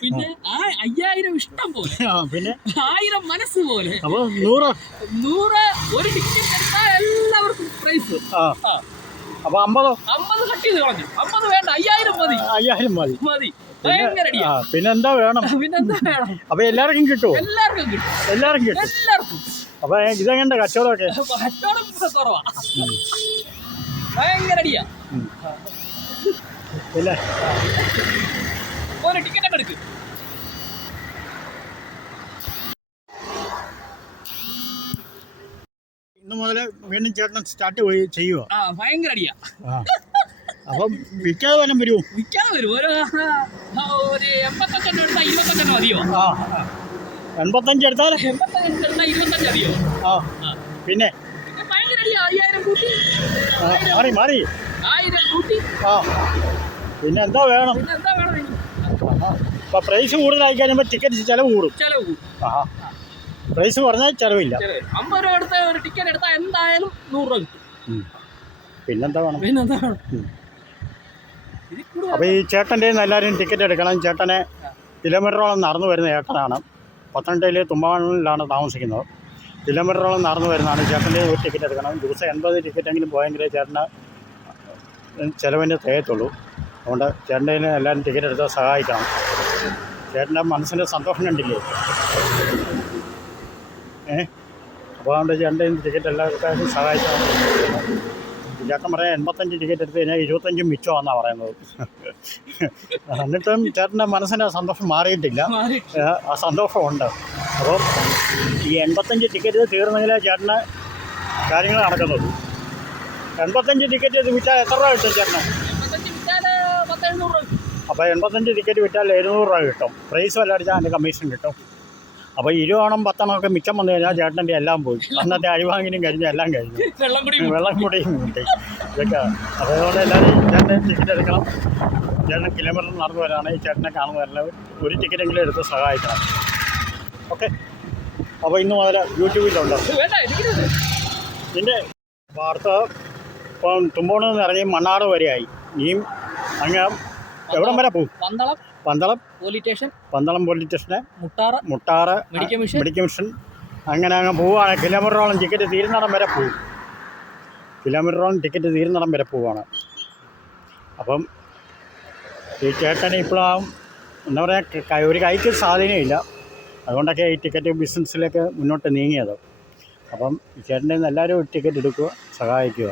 പിന്നെ 5000 ഇഷ്ടം പോലെ, പിന്നെ 1000 മനസ്സ് പോലെ. അപ്പൊ 100 ഒരു ടിക്കറ്റ് എടുത്താൽ എല്ലാവർക്കും പ്രൈസ്. അപ്പൊ 50 കട്ട് ചെയ്ത് കളഞ്ഞു. 50 വേണ്ട, 5000 മതി. പിന്നെന്താ വേണം? അപ്പൊ എല്ലാവർക്കും കിട്ടുമോ? എല്ലാവർക്കും കിട്ടും. അപ്പൊ ഇതെങ്ങനെ കച്ചവടമൊക്കെ? കച്ചവടം കുറവാ, ഭയങ്കര അടിയാ. പിന്നെ ഒരു ടിക്കറ്റ് ഒക്കെ എടുക്കും. ഇന്ന് മുതൽ വീണ്ടും ചേട്ടൻ സ്റ്റാർട്ട് ചെയ്യുക. ഭയങ്കര അടിയാ. അപ്പം വിൽക്കാതെ വല്ലതും വരുമോ? വിൽക്കാതെ വരും. ഒരു 85 എടുത്താൽ 25 മതിയോ? 85 എടുത്താൽ 25 മതിയോ? പിന്നെ ഭയങ്കര അടിയാ. 1000 കൂട്ടി മാറി 1000 കൂട്ടി. പിന്നെ എന്താ വേണം? ഇപ്പം പ്രൈസ് കൂടുതലായി കഴിയുമ്പോൾ ടിക്കറ്റ് ചിലവ് കൂടും. പ്രൈസ് പറഞ്ഞാൽ ചിലവില്ല. 50 രൂപ എടുത്ത് ഒരു ടിക്കറ്റ് എടുത്താൽ എന്തായാലും 100 രൂപ കിട്ടും. പിന്നെന്താ വേണം? അപ്പോൾ ഈ ചേട്ടൻ്റെ എല്ലാവരും ടിക്കറ്റ് എടുക്കണം. ചേട്ടനെ കിലോമീറ്ററോളം നടന്നു വരുന്ന ചേട്ടനാണ്. പത്തനംതിട്ടയിൽ തുമ്പാണിലാണ് താമസിക്കുന്നത്. കിലോമീറ്ററോളം നടന്നു വരുന്നതാണ്. ചേട്ടൻ്റെ ഒരു ടിക്കറ്റ് എടുക്കണം. ദിവസം 80 ടിക്കറ്റെങ്കിലും പോയെങ്കിലേ ചേട്ടന് ചിലവിൻ്റെ തികയത്തുള്ളൂ. അതുകൊണ്ട് ചേട്ടൻ്റെ എല്ലാവരും ടിക്കറ്റ് എടുത്താൽ സഹായിക്കണം. ചേട്ടൻ്റെ മനസ്സിൻ്റെ സന്തോഷം കണ്ടില്ലേ? അപ്പോൾ അതുകൊണ്ട് ചേട്ടൻ്റെ ടിക്കറ്റ് എല്ലാവർക്കും സഹായിക്കണം. ചേട്ടൻ പറയാൻ 85 ടിക്കറ്റ് എടുത്ത് കഴിഞ്ഞാൽ 25 മിച്ചമാണെന്നാണ് പറയുന്നത്. എന്നിട്ടും ചേട്ടൻ്റെ മനസ്സിൻ്റെ സന്തോഷം മാറിയിട്ടില്ല. ആ സന്തോഷമുണ്ട്. അപ്പോൾ ഈ 85 ടിക്കറ്റ് തീർന്നെങ്കിലേ ചേട്ടന് കാര്യങ്ങൾ നടക്കുന്നുള്ളൂ. 85 ടിക്കറ്റ് വിറ്റാൽ എത്ര രൂപ കിട്ടും ചേട്ടന്? അപ്പോൾ 85 ടിക്കറ്റ് വിറ്റാൽ 700 രൂപ കിട്ടും. പ്രൈസ് വല്ല അടിച്ചാൽ അതിൻ്റെ കമ്മീഷൻ കിട്ടും. അപ്പോൾ 20 10 ഒക്കെ മിച്ചം വന്നു കഴിഞ്ഞാൽ ചേട്ടൻ്റെ എല്ലാം പോയി. അന്നത്തെ അഴിവാങ്ങിനും കഴിഞ്ഞു, എല്ലാം കഴിഞ്ഞു. വെള്ളം കൂടിയും കിട്ടി ഇതൊക്കെ. അപ്പോൾ അതുകൊണ്ട് എല്ലാവരും ചേട്ടൻ ടിക്കറ്റ് എടുക്കണം. ചേട്ടൻ കിലോമീറ്റർ നടന്നു വരാണെങ്കിൽ ചേട്ടനെ കാണുന്നവരെല്ലാം ഒരു ടിക്കറ്റെങ്കിലും എടുത്ത് സഹായിക്കണം. ഓക്കെ. അപ്പോൾ ഇന്ന് മുതൽ യൂട്യൂബിലുണ്ട് ഇതിൻ്റെ വാർത്ത. ഇപ്പം തുമ്പോണിൽ നിന്ന് ഇറങ്ങി മണ്ണാട് വരെയായി. ഇനിയും അങ്ങ് എവിടം വരെ പോകും? പന്തളം പോലീസ് സ്റ്റേഷന്, മുട്ടാറ് മെഡിക്കൽ മിഷൻ, അങ്ങനെ അങ്ങ് പോവുകയാണ്. കിലോമീറ്ററോളം ടിക്കറ്റ് തീരുന്നിടം വരെ പോകും. അപ്പം ഈ ചേട്ടന് ഇപ്പോഴും എന്താ പറയുക, ഒരു കൈക്ക് സ്വാധീനമില്ല. അതുകൊണ്ടൊക്കെ ഈ ടിക്കറ്റ് ബിസിനസ്സിലേക്ക് മുന്നോട്ട് നീങ്ങിയത്. അപ്പം ഈ ചേട്ടൻ്റെ എല്ലാവരും ടിക്കറ്റ് എടുക്കുക, സഹായിക്കുക.